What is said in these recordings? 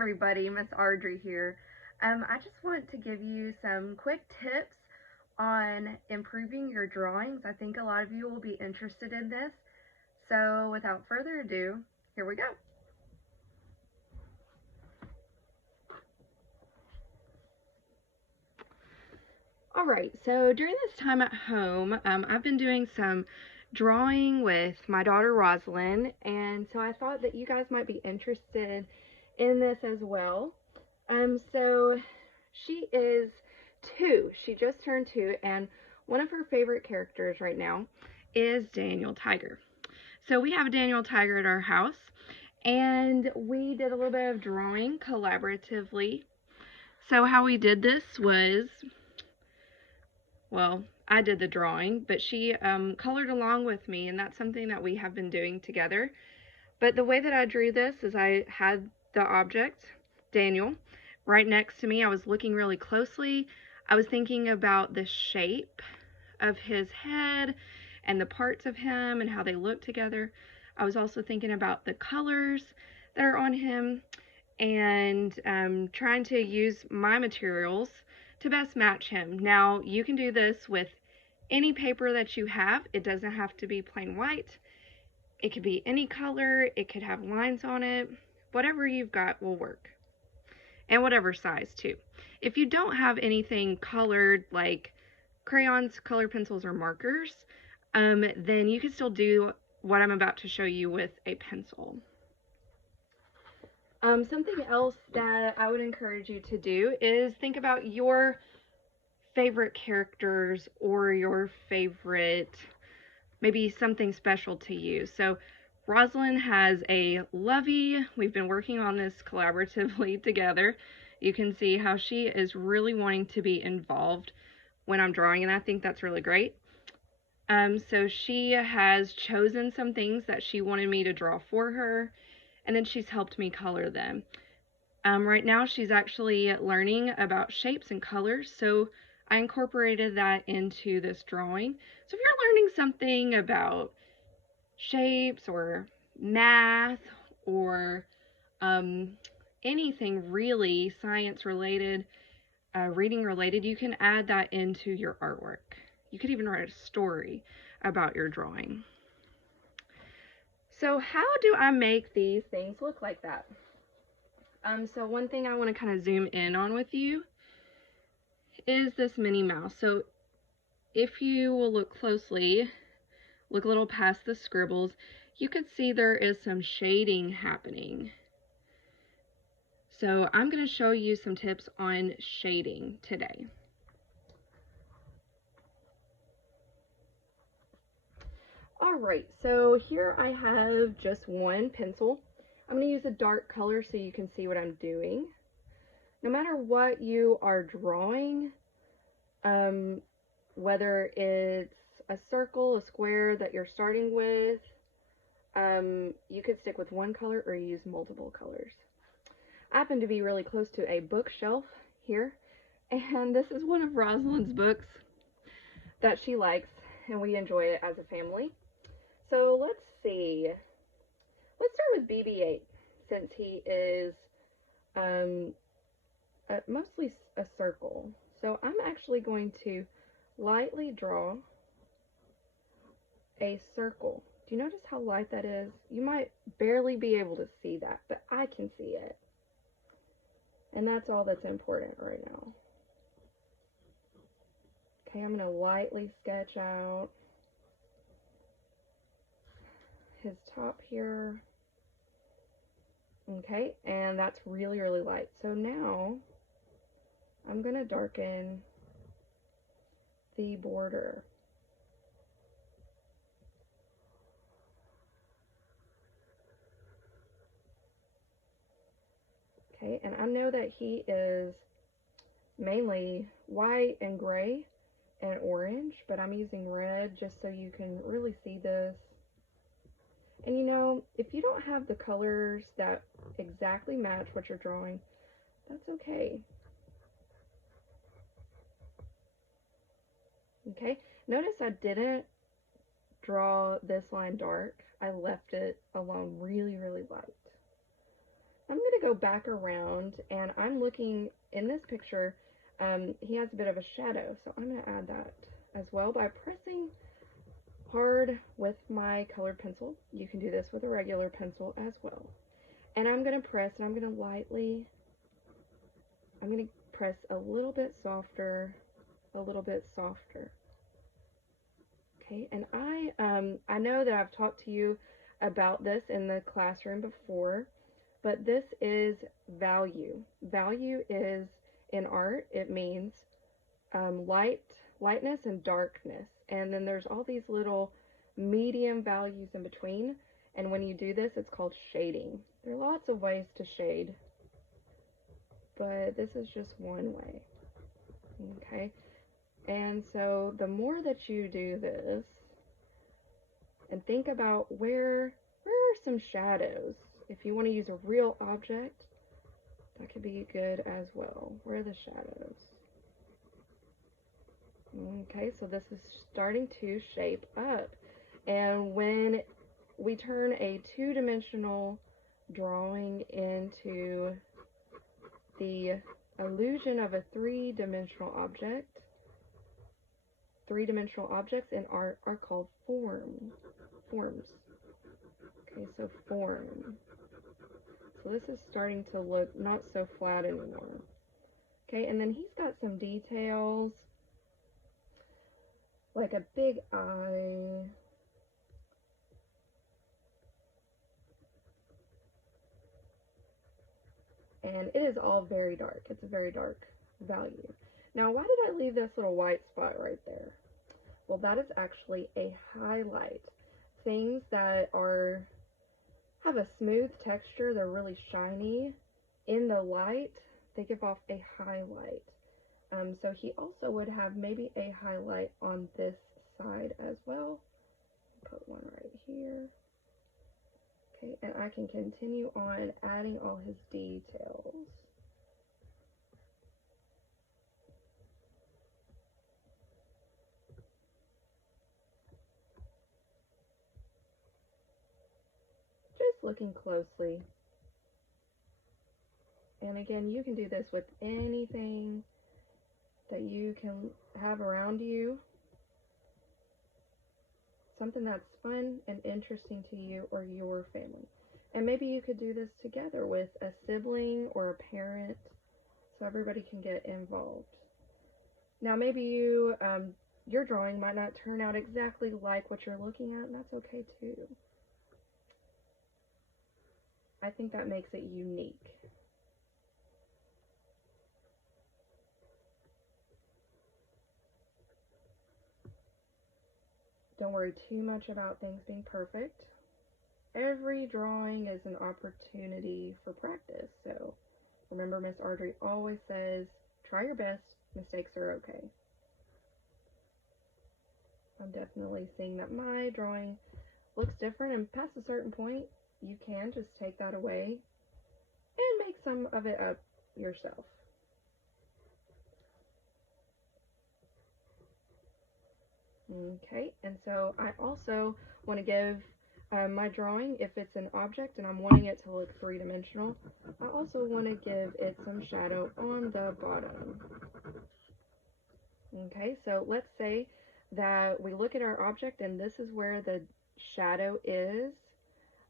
everybody, Miss Ardrey here. I just want to give you some quick tips on improving your drawings. I think a lot of you will be interested in this. So without further ado, here we go. Alright, so during this time at home, I've been doing some drawing with my daughter Rosalind, and so I thought that you guys might be interested in this as well. So she is 2. She just turned 2, and one of her favorite characters right now is Daniel Tiger. So we have a Daniel Tiger at our house, and we did a little bit of drawing collaboratively. So how we did this was, well, I did the drawing, but she colored along with me, and that's something that we have been doing together. But the way that I drew this is I had the object, Daniel, right next to me. I was looking really closely. I was thinking about the shape of his head and the parts of him and how they look together. I was also thinking about the colors that are on him and trying to use my materials to best match him. Now, you can do this with any paper that you have. It doesn't have to be plain white. It could be any color. It could have lines on it. Whatever you've got will work. And whatever size, too. If you don't have anything colored, like crayons, color pencils, or markers, then you can still do what I'm about to show you with a pencil. Something else that I would encourage you to do is think about your favorite characters or your favorite, maybe something special to you. So Rosalind has a Lovey. We've been working on this collaboratively together. You can see how she is really wanting to be involved when I'm drawing, and I think that's really great. So she has chosen some things that she wanted me to draw for her, and then she's helped me color them. Right now she's actually learning about shapes and colors, so I incorporated that into this drawing. So if you're learning something about shapes or math or anything really science related, reading related, you can add that into your artwork. You could even write a story about your drawing. So how do I make these things look like that? So one thing I want to kind of zoom in on with you is this Minnie Mouse. So if you will look closely, look a little past the scribbles, you can see there is some shading happening. So I'm going to show you some tips on shading today. Alright, so here I have just one pencil. I'm going to use a dark color so you can see what I'm doing. No matter what you are drawing, whether it's a circle, a square that you're starting with, you could stick with one color or use multiple colors. I happen to be really close to a bookshelf here, and this is one of Rosalind's books that she likes, and we enjoy it as a family. So let's see. Let's start with BB-8, since he is mostly a circle. So I'm actually going to lightly draw a circle. Do you notice how light that is? You might barely be able to see that, but I can see it. And that's all that's important right now. Okay, I'm going to lightly sketch out his top here. Okay, and that's really, really light. So now I'm going to darken the border. Okay, and I know that he is mainly white and gray and orange, but I'm using red just so you can really see this. And you know, if you don't have the colors that exactly match what you're drawing, that's okay. Okay, notice I didn't draw this line dark. I left it alone really, really light. I'm going to go back around, and I'm looking in this picture. He has a bit of a shadow, so I'm going to add that as well by pressing hard with my colored pencil. You can do this with a regular pencil as well. And I'm going to press, and I'm going to lightly, I'm going to press a little bit softer, a little bit softer. Okay, and I know that I've talked to you about this in the classroom before, but this is value. Value is, in art, it means lightness and darkness. And then there's all these little medium values in between. And when you do this, it's called shading. There are lots of ways to shade, but this is just one way. Okay? And so the more that you do this, and think about where are some shadows. If you want to use a real object, that could be good as well. Where are the shadows? Okay, so this is starting to shape up. And when we turn a two-dimensional drawing into the illusion of a three-dimensional object, three-dimensional objects in art are called forms. Okay, so form. So this is starting to look not so flat anymore. Okay, and then he's got some details, like a big eye. And it is all very dark. It's a very dark value. Now, why did I leave this little white spot right there? Well, that is actually a highlight. Things that have a smooth texture, they're really shiny. In the light, they give off a highlight. So he also would have maybe a highlight on this side as well. Put one right here. Okay, and I can continue on adding all his details. Just looking closely. And again, you can do this with anything that you can have around you. Something that's fun and interesting to you or your family. And maybe you could do this together with a sibling or a parent so everybody can get involved. Now maybe your drawing might not turn out exactly like what you're looking at, and that's okay too. I think that makes it unique. Don't worry too much about things being perfect. Every drawing is an opportunity for practice. So remember, Miss Ardrey always says, try your best, mistakes are okay. I'm definitely seeing that my drawing looks different, and past a certain point, you can just take that away and make some of it up yourself. Okay, and so I also want to give my drawing, if it's an object and I'm wanting it to look three-dimensional, I also want to give it some shadow on the bottom. Okay, so let's say that we look at our object and this is where the shadow is.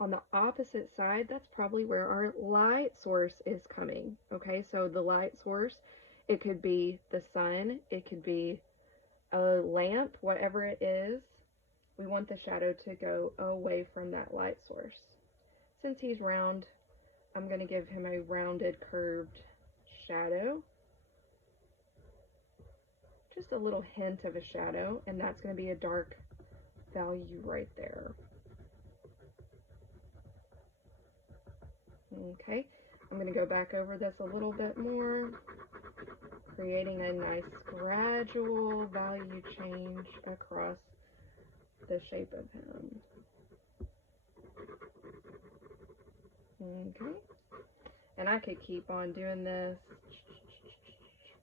On the opposite side, that's probably where our light source is coming. Okay, so the light source, it could be the sun, it could be a lamp, whatever it is. We want the shadow to go away from that light source. Since he's round, I'm going to give him a rounded, curved shadow. Just a little hint of a shadow, and that's going to be a dark value right there. Okay, I'm going to go back over this a little bit more, creating a nice gradual value change across the shape of him. Okay, and I could keep on doing this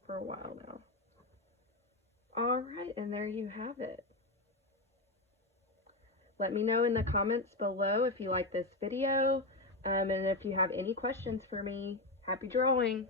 for a while now. Alright, and there you have it. Let me know in the comments below if you like this video. And if you have any questions for me, happy drawing.